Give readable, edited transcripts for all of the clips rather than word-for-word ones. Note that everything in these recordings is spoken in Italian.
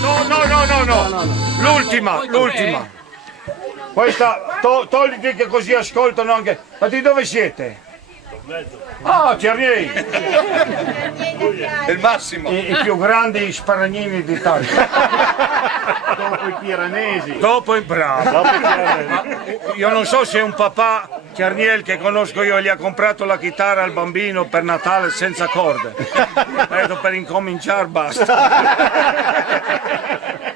No. L'ultima. Questa, togliti che così ascoltano anche. Ma di dove siete? Ah, Cernieri! È il massimo! I più grandi sparagnini d'Italia. Dopo i piranesi. Bravo. Io non so se un papà, Cerniel, che conosco io, gli ha comprato la chitarra al bambino per Natale senza corde. Vedo, per incominciare basta.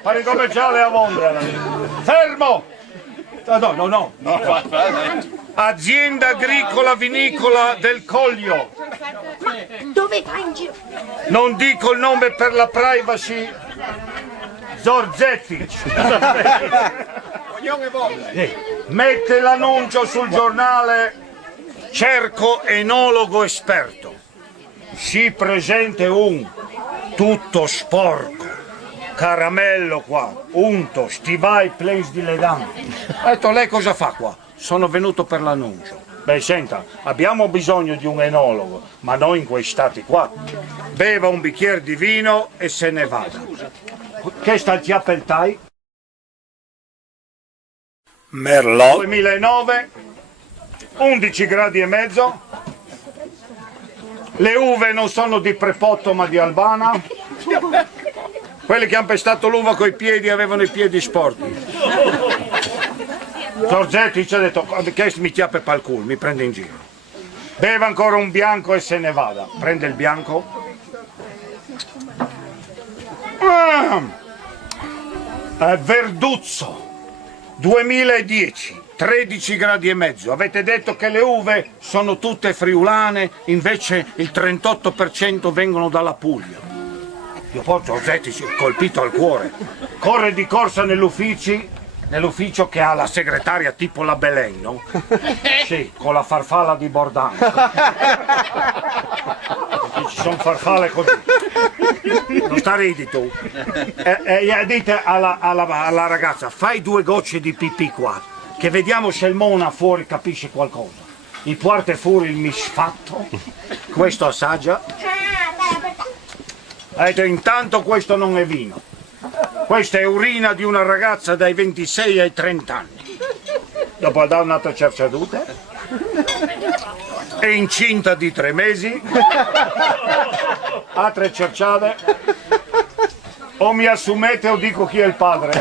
Per incominciare a Londra. Fermo! No. Azienda agricola vinicola del Coglio. Ma dove vai in giro? Non dico il nome per la privacy. Zorzetti. Mette l'annuncio sul giornale: cerco enologo esperto. Si presente un tutto sporco, caramello qua, unto, stivai place di leganti. Ha detto, lei cosa fa qua? Sono venuto per l'annuncio. Beh, senta, abbiamo bisogno di un enologo, ma non in quei stati qua. Beva un bicchiere di vino e se ne vada. Che sta il Chiappeltai? Merlot 2009, 11 gradi e mezzo. Le uve non sono di Prepotto ma di Albana. Quelli che hanno pestato l'uva coi piedi avevano i piedi sporchi. Giorgetti ci ha detto che mi chiappe pal culo, mi prende in giro. Beve ancora un bianco e se ne vada. Prende il bianco. Verduzzo 2010, 13 gradi e mezzo. Avete detto che le uve sono tutte friulane, invece il 38% vengono dalla Puglia. Io poi Giorgetti colpito al cuore. Corre di corsa nell'ufficio che ha la segretaria tipo la Belen, no? Sì, con la farfalla di Bordano. Ci sono farfalle così. Non sta ridi tu. Dite alla ragazza, fai 2 gocce di pipì qua, che vediamo se il Mona fuori capisce qualcosa. Il porta fuori il misfatto, questo assaggia. Intanto questo non è vino. Questa è urina di una ragazza dai 26 ai 30 anni. Dopo ha dato un'altra cerciaduta. È incinta di 3 mesi. Ha 3 cerciate. O mi assumete o dico chi è il padre.